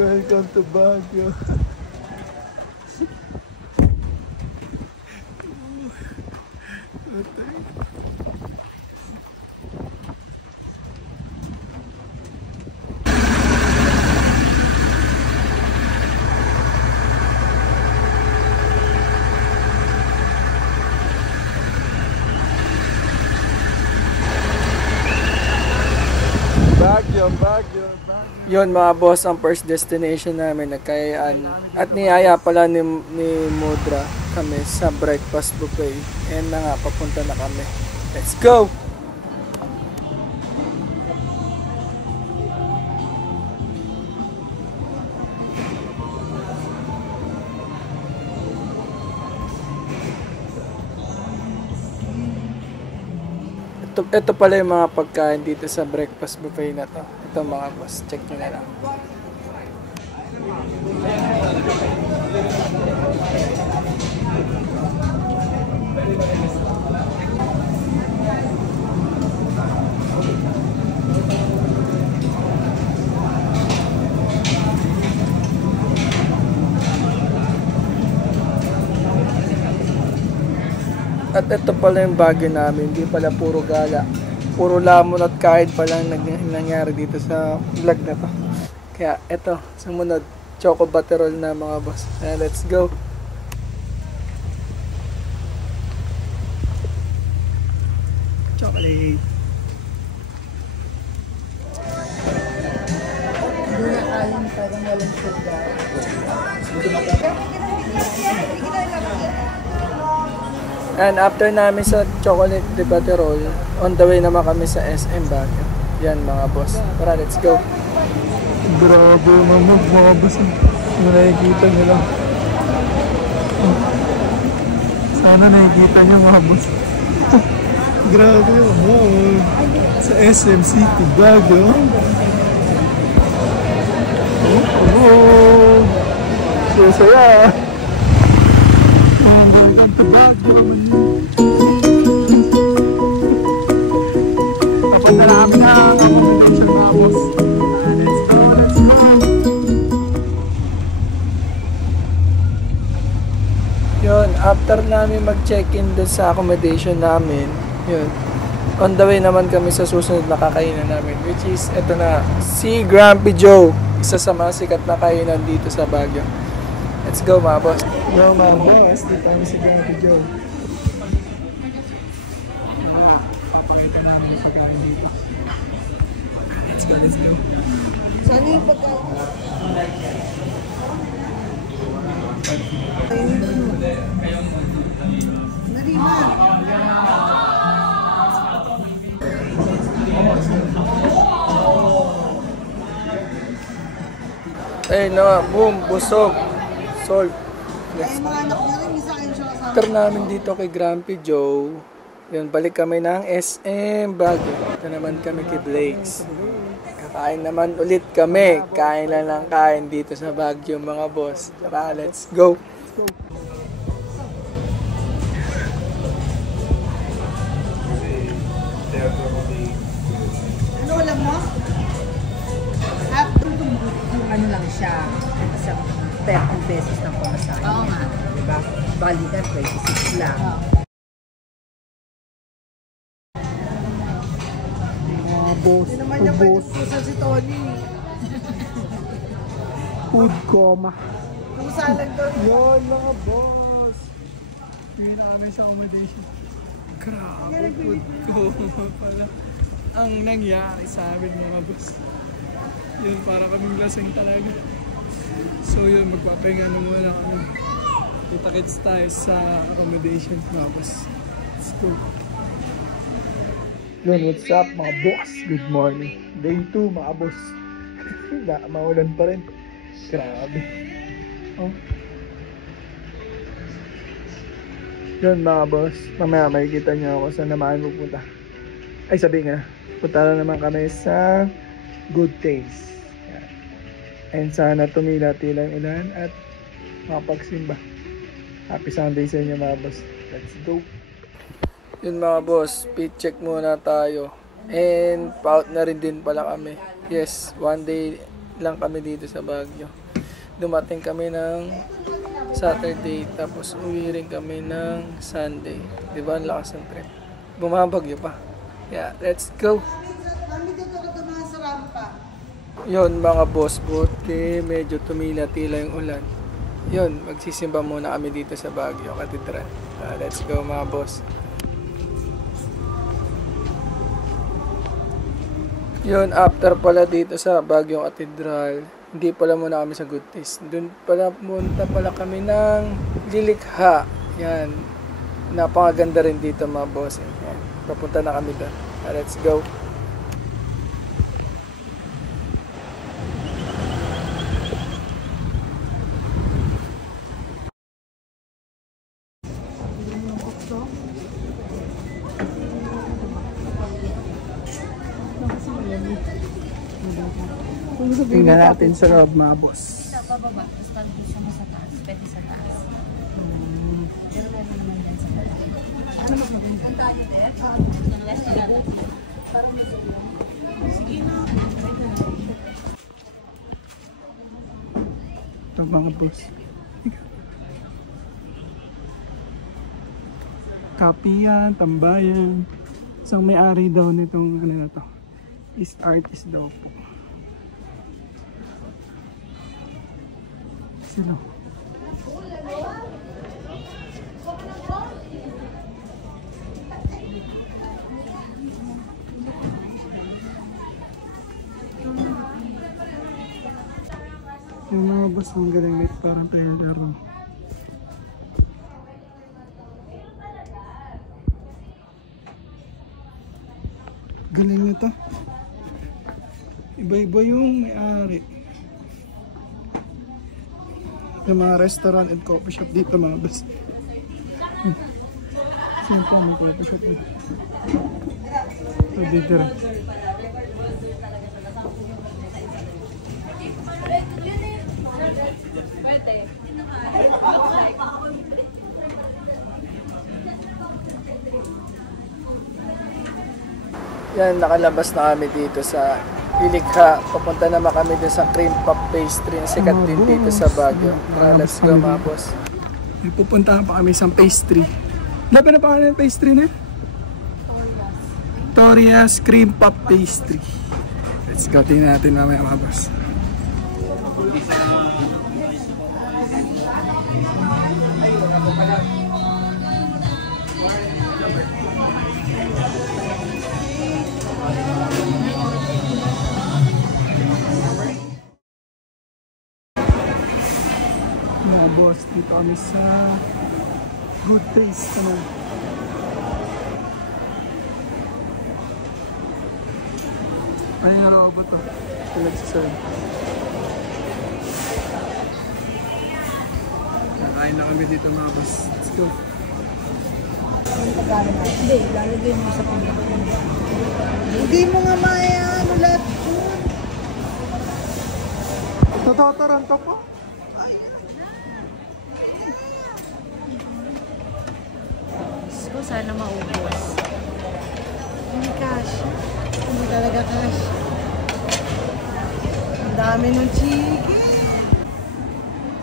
Welcome to Baguio. Baguio. Yun mga boss, ang first destination namin nagkayaan. At niyaya pala ni Mudra kami sa breakfast buffet. And na nga, papunta na kami. Let's go! Ito pala yung mga pagkain dito sa breakfast buffet na to. Ito mga boss, check nyo na lang. At ito pala yung Baguio namin, hindi pala puro gala. Puro lamon at kain pala nangyari dito sa vlog na to. Kaya ito, sumunod, Choco Butterol na mga boss. Let's go! Chocolate! Hindi na kain, parang walang sugar. And after namin sa chocolate de Butterol, on the way naman kami sa SM Baguio. Yan mga boss. Tara, let's go. Grabe mga boss. Ano nakikita nyo lang. Sana nakikita nyo mga boss. Grabe yung sa SM City Baguio. So saya. Welcome to Baguio. Papunta na kami na accommodation mga boss. Let's go. Yun, after namin mag-check-in doon sa accommodation namin, yun, on the way naman kami sa susunod na kakainan namin, which is, eto na, si Grumpy Joe. Isa sa mga sikat na kainan dito sa Baguio. Let's go mga boss. Yo mga boss, dito kami si Grumpy Joe. Papakita namin si kain dito. Let's go. Saan yung pagkain? Nariba! Eh na, boom, busog. Solve. Ay, mga anak nyo rin, isa kayo siya kasama. After namin dito kay Grumpy Joe, yun, balik kami ng SM Baguio. Ito naman kami kay Blaze. Kakain naman ulit kami. Kain lang ng kain dito sa Baguio mga boss. Tara, let's go. Ano alam mo? Ano lang siya, sa 30 pesos ng pamasahe. Oo nga. Diba? Balikan, 26 lang. Boss, Hindi naman niya pwede susan si Tony. food coma. Susalan doon. Yun mga boss. Hindi na kami sa accommodation. Grabe, food coma pala. Ang nangyari sa amin mga boss. Yun, para kaming lasing talaga. So yun, magpapahinga na muna kami. Kita-kits tayo sa accommodation mga boss. Let's go. Yun, what's up mga boss? Good morning. Day 2 mga boss. Maulan pa rin. Grabe. Oh. Yun mga boss. Mamaya makikita nyo ako sa naman pupunta. Ay sabi nga, punta na naman kami sa Good Taste. Yan. And sana tumila-tilang ulan at makapagsimba. Happy Sunday sa inyo mga boss. Let's go. Yun mga boss, speed check muna tayo. And pa-out na rin din pala kami. Yes, 1 day lang kami dito sa Baguio. Dumating kami ng Saturday, tapos uwi rin kami ng Sunday. Diba, ang lakas ng trip. Bumabagyo pa. Yeah, let's go! Kami dito ka dumaan sa rampa. Yun mga boss, buti medyo tumila-tila yung ulan. Yun, magsisimba muna kami dito sa Baguio Cathedral. Let's go mga boss. Yun, after pala dito sa Baguio Cathedral, hindi pala muna kami sa Good Taste. Doon pala punta pala kami ng Lilikha. Yan, napakaganda rin dito mga boss. Yan, papunta na kami doon. Let's go. Tingnan natin sa loob mga boss. Sa bababa, tapos pag gusto mo sa taas, pwede sa taas. Pero meron naman dyan sa baba. Ano mas maganda? Ang tayo din? Ng restaurant. Parang may sila. Sige na. Ito mga boss. Kapiyan, tambayan. Isang may-ari daw nitong ano na to. Is artist daw po. Sino? Yung mga boss ang galing nito, parang trailer. Galing nito. Iba-iba yung may-ari. Yung mga restaurant and coffee shop dito mga boss. Saan pa may coffee shop dito? Ito dito rin. Yan, nakalabas na kami dito sa Lilikha. Papunta naman kami din sa cream puff pastry na sikat din dito sa Baguio. Tara, let's go mga boss. Pupuntahan pa kami sa pastry. Laban na pa kami ng pastry na? Torias cream puff pastry. Let's go, tingnan natin mamaya mga boss. Mga boss, dito kami sa Good Taste naman. Ay, nalawa ba ito? Pinagsaserve. Nakain na kami dito mga boss. Let's go. Hindi, lalagay mo sa pagkakas. Hindi mo nga maya, ano lahat yun. Natataran to po? So, sana maubos. Hindi cash. Hindi talaga cash. Ang dami ng chicken.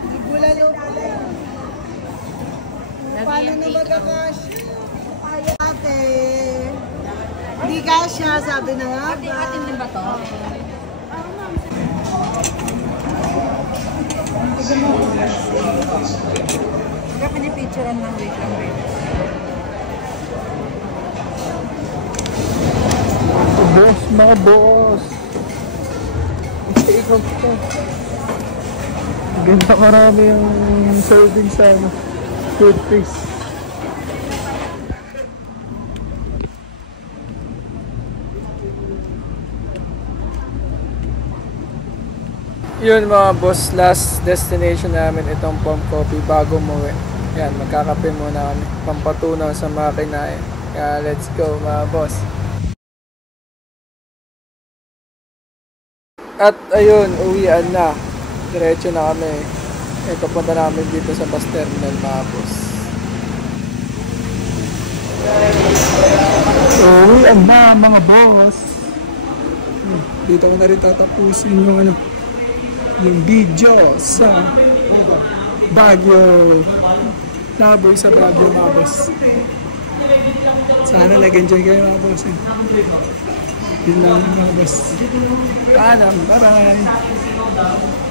Hindi bulalo pala. Paano na magka-cash? Ate. Hindi cash siya, sabi na nga ba? Atin din ba to? Kaya pinipicturean ng wait lang. Boss, mga boss. Ikaw ito. Ganda, marami yung serving sa Good Taste. Yun mga boss, last destination namin itong Pump Coffee bago umuwi. Yan, magkakape muna kami. Pampatunaw sa makina eh. Kaya let's go mga boss. At ayun, uwian na. Diretso na kami. Eh, papunta namin dito sa bus terminal mga boss. Uwian na mga boss. Dito ko na rin tatapusin yung ano, yung video sa Baguio. Laboy sa Baguio mga boss. Sana nag-enjoy kayo mga boss. Yun lang mga boss. Paalam, bye bye.